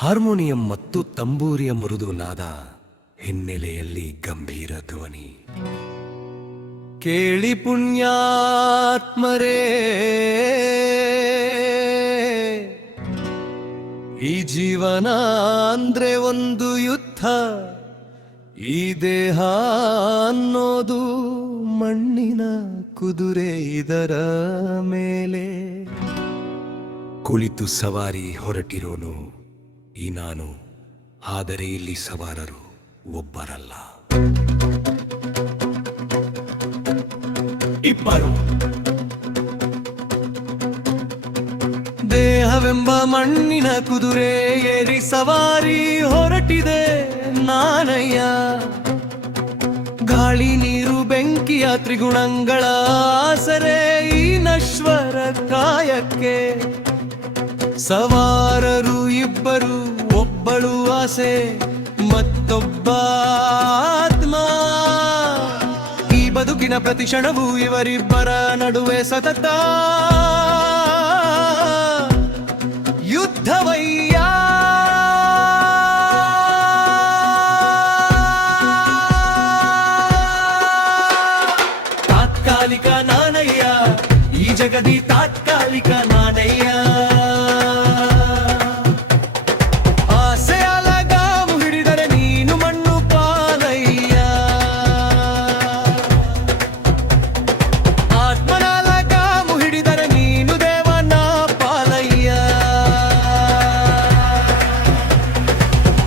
Harmonium ಮತ್ತು ತಂಬೂರಿಯ ಮೃದು ನಾದ, ಹಿನ್ನೆಲೆಯಲ್ಲಿ ಗಂಭೀರ ಧ್ವನಿ. ಕೇಳಿ ಪುಣ್ಯಾತ್ಮರೇ, ಈ ಜೀವನ ಅಂದ್ರೆ ಒಂದು ಯುದ್ಧ. ಈ ದೇಹ ಅನ್ನೋದು ಮಣ್ಣಿನ ಕುದುರೆ, ಇದರ ಮೇಲೆ ಕುಳಿತು ಸವಾರಿ ಹೊರಟಿರೋನು ಈ ನಾನು. ಆದರೆ ಇಲ್ಲಿ ಸವಾರರು ಒಬ್ಬರಲ್ಲ, ಇಬ್ಬರು. ದೇಹವೆಂಬ ಮಣ್ಣಿನ ಕುದುರೆ ಏರಿ ಸವಾರಿ ಹೊರಟಿದೆ ನಾನಯ್ಯ. ಗಾಳಿ ನೀರು ಬೆಂಕಿಯ ತ್ರಿಗುಣಗಳ ಆಸರೆ ಈ ನಶ್ವರ ಕಾಯಕ್ಕೆ. ಸವಾರರು ಇಬ್ಬರು, ಒಬ್ಬಳು ಆಸೆ ಮತ್ತೊಬ್ಬ ಆತ್ಮ. ಈ ಬದುಕಿನ ಪ್ರತಿ ಕ್ಷಣವೂ ಇವರಿಬ್ಬರ ನಡುವೆ ಸತತ ಯುದ್ಧವಯ್ಯ. ತಾತ್ಕಾಲಿಕ ನಾನಯ್ಯ, ಈ ಜಗದಿ ತಾತ್ಕಾಲಿಕ ನಾನಯ್ಯ.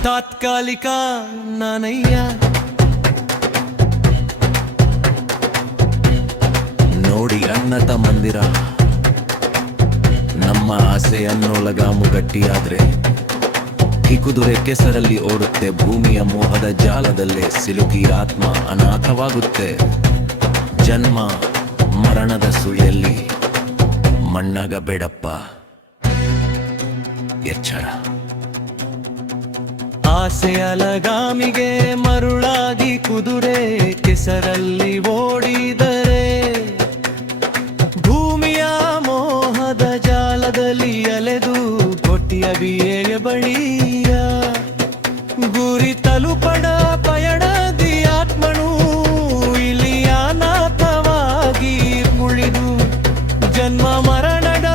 ತಾತ್ಕಾಲಿಕ ನಾನಯ್ಯ. ನೋಡಿ ಅಣ್ಣ ತಮ್ಮಂದಿರ, ನಮ್ಮ ಆಸೆಯನ್ನು ಲಗಾಮು ಗಟ್ಟಿಯಾದ್ರೆ ಈ ಕುದುರೆ ಕೆಸರಲ್ಲಿ ಓಡುತ್ತೆ. ಭೂಮಿಯ ಮೋಹದ ಜಾಲದಲ್ಲೇ ಸಿಲುಕಿ ಆತ್ಮ ಅನಾಥವಾಗುತ್ತೆ. ಜನ್ಮ ಮರಣದ ಸುಳಿಯಲ್ಲಿ ಮಣ್ಣಾಗಬೇಡಪ್ಪ, ಎಚ್ಚರ. ಆಸೆಯ ಲಗಾಮಿಗೆ ಮರುಳಾಗಿ ಕುದುರೆ ಕೆಸರಲ್ಲಿ ಓಡಿದರೆ, ಭೂಮಿಯ ಮೋಹದ ಜಾಲದಲ್ಲಿ ಅಲೆದು ಕೊಟ್ಟಿಯ ಬಿಯೆಯ ಬಳಿಯ ಗುರಿ ತಲುಪಡ ಪಯಣದಿ ಆತ್ಮನು ಇಲ್ಲಿ ಅನಾಥವಾಗಿ ಕುಳಿದು ಜನ್ಮ ಮರಣದ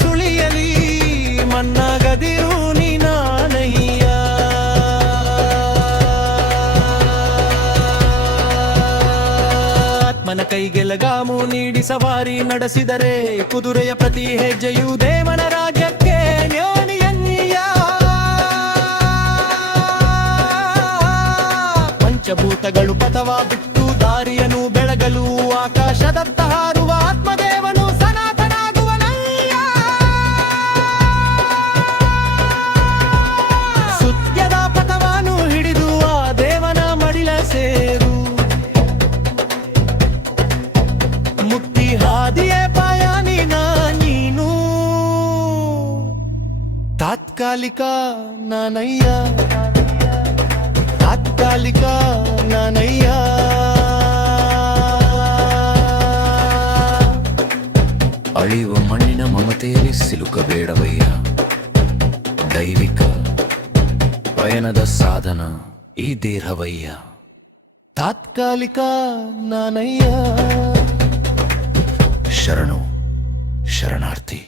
ಸುಳಿಯಲಿ ಮಣ್ಣಾಗದಿರು ಮನ ಕೈಗೆ ಲಗಾಮು ನೀಡಿ ಸವಾರಿ ನಡೆಸಿದರೆ ಕುದುರೆಯ ಪ್ರತಿ ಹೆಜ್ಜೆಯು ದೇವನ ರಾಜ್ಯಕ್ಕೆ ನ್ಯೋನಿಯನ್ನಿಯ. ಪಂಚಭೂತಗಳು ಪಥವ ಬಿಟ್ಟು ದಾರಿಯನ್ನು ಬೆಳಗಲು ಆಕಾಶದತ್ತ ಹಾರುವ ಆತ್ಮದೇವನು ಸನಾತನಾಗುವನಯ್ಯ. ಸುತ್ಯದ ಪಥವನ್ನು ಹಿಡಿದು ಆ ದೇವನ ಮಡಿಲ ಸೇರು. ಮುಕ್ತಿ ಹಾದಿಯೇ ಪಯಣಿನ ನೀನು. ತಾತ್ಕಾಲಿಕ ನಾನಯ್ಯ, ತಾತ್ಕಾಲಿಕ ನಾನಯ್ಯ. ಅಳಿಯುವ ಮಣ್ಣಿನ ಮಮತೆಯಲ್ಲಿ ಸಿಲುಕಬೇಡವಯ್ಯ. ದೈವಿಕ ಪಯಣದ ಸಾಧನ ಈ ದೇಹವಯ್ಯ. ತಾತ್ಕಾಲಿಕ ನಾನಯ್ಯ. ಶರಣು ಶರಣಾರ್ಥಿ.